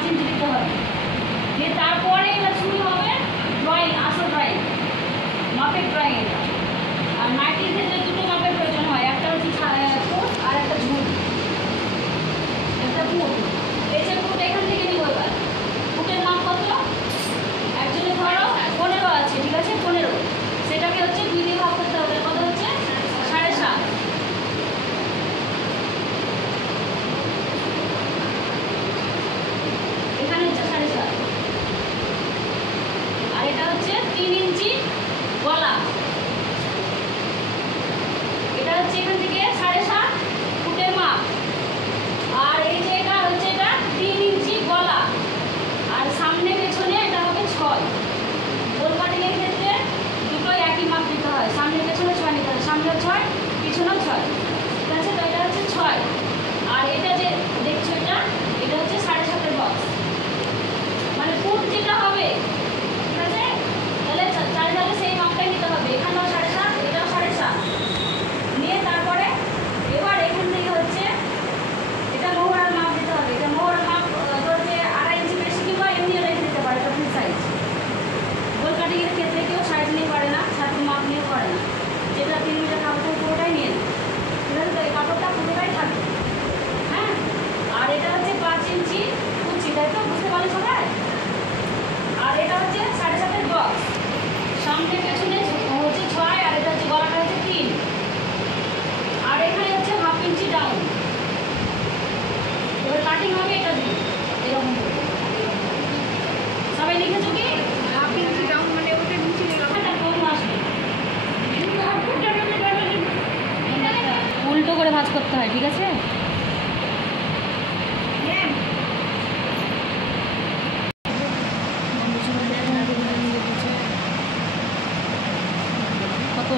5 ইঞ্চি দিতে হবে। দিয়ে তারপরে এটা শুরু হবে ড্রয়িং, আসল ড্রয়িং, মাপের ড্রয়িং। এটা আর নাইটির ক্ষেত্রে দুটো মাপের প্রয়োজন হয়, একটা হচ্ছে ফুট আর একটা ঝুল। একটা ফুট, এই যে ফুট এখান থেকে নিব। এবার ফুটের মাপ কত? একজনে ধরো 15 আছে, ঠিক আছে, 15, সেটাকে হচ্ছে 2 দিয়ে ভাগ করতে হবে। কত হচ্ছে? 7.5। এখানে হচ্ছে 7.5। আর এটা হচ্ছে 3 ইঞ্চি গলা। এটা হচ্ছে এখান থেকে 7.5 ফুটের মাপ। আর এই যে এটা হচ্ছে এটা 3 ইঞ্চি গলা। আর সামনে পেছনে এটা হবে 6। গোল কাটিংয়ের ক্ষেত্রে দুটোই একই মাপ দিতে হয়, সামনে পেছনে 6 নিতে হয়, সামনেও 6 পিছনেও 6, ঠিক আছে। তো এটা হচ্ছে 6। আর এটা যে দেখছো এটা হচ্ছে 7.5-এর বক্স, মানে ফুট যেটা হবে, ঠিক আছে। তাহলে চারিধারে সেই মাপটাই নিতে হবে, এখানেও 7.5, এটাও 7.5 নিয়ে তারপরে এবার এখান থেকে হচ্ছে এটা মোহরার মাপ দিতে হবে। এটা মোহরার মাপ ধর যে 2.5 ইঞ্চি বেশি কিংবা এমনিও রেখে দিতে পারে, এটা ফুল সাইজ। গোল কাটিংয়ের ক্ষেত্রে কেউ সাইজ নিয়ে পারে না, সাথে মাপ নিয়ে করে না, যেটা 3 মিটার কাপড় পুরোটাই নিয়ে নেয়, ঠিক আছে। তো এই কাপড়টা পুরোটাই থাকবে, হ্যাঁ। আর এটা হচ্ছে 5 ইঞ্চি কুচি, তাই তো, বুঝতে পারলে সবাই। আর এটা হচ্ছে 7.5-এর বক্স, সামনে পেছনে হচ্ছে 6, আর এটা হচ্ছে গলাটা হচ্ছে 3। আর এখানে হচ্ছে 1/2 ইঞ্চি ডাউন। এবার কাটিং হবে এটা দিয়ে এরকম করে। সবাই লিখেছো কি? 1/2 ইঞ্চি ডাউন মানে ওটা নিচে উল্টো করে ভাঁজ করতে হয়, ঠিক আছে। কত?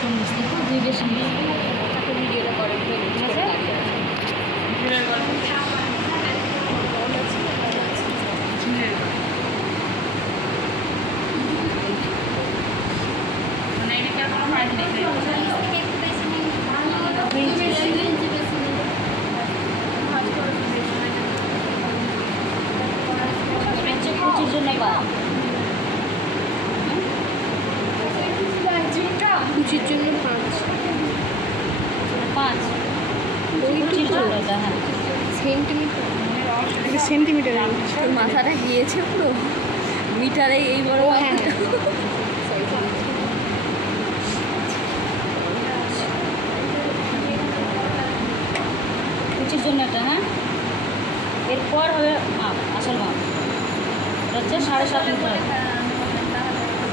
40 থেকে 2 বেশি ভিডিওটা করে, ঠিক আছে। কুচির জন্য কুচির জন্য 5 কুচির জন্য এটা, হ্যাঁ, সেন্টিমিটার। সেন্টিমিটার মাথাটা গিয়েছে পুরো মিটারে, এই বড়। হ্যাঁ, কুচির জন্য এটা, হ্যাঁ। এরপর হবে মাপ, আসল মাপ। এটা হচ্ছে 7.5 নিতে হবে।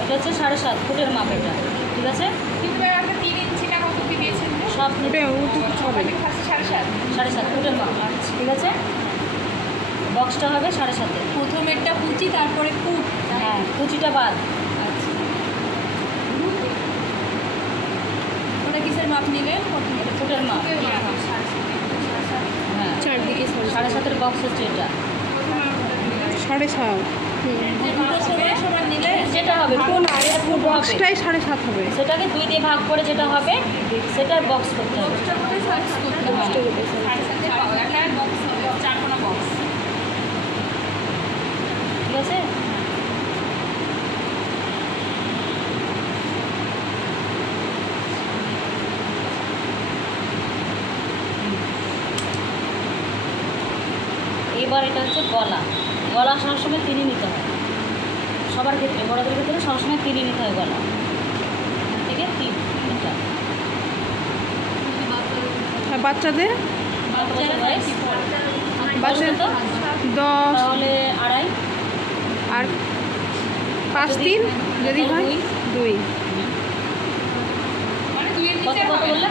এটা হচ্ছে 7.5 ফুটের মাপ, এটা, ঠিক আছে। সব 7.5 ফুটের মাপ, ঠিক আছে। বক্সটা হবে 7.5-এর। প্রথমেরটা কুচি, তারপরে ফুট। হ্যাঁ, কুচিটা বাদ। ওটা কিসের মাপ নেবেন? ফুটের মাপ, হ্যাঁ। চারদিকে 7.5-এর বক্স হচ্ছে এটা। 7.5 সমান নিলে যেটা হবে বক্সটাই 7.5 হবে। সেটাকে 2 দিয়ে ভাগ করে যেটা হবে সেটার বক্স করতে হবে, ঠিক আছে। এবার এটা হচ্ছে গলা। গলা সবসময় 3 নিতে হয়, সবার ক্ষেত্রে, বড়দের ক্ষেত্রে সবসময় 3 নিতে হয় গলা, ঠিক আছে। 3 এটা বাচ্চাদের বাচ্চাদের তো 10, তাহলে 2.5, আর 5-3 যদি হয় 2। কত বললে?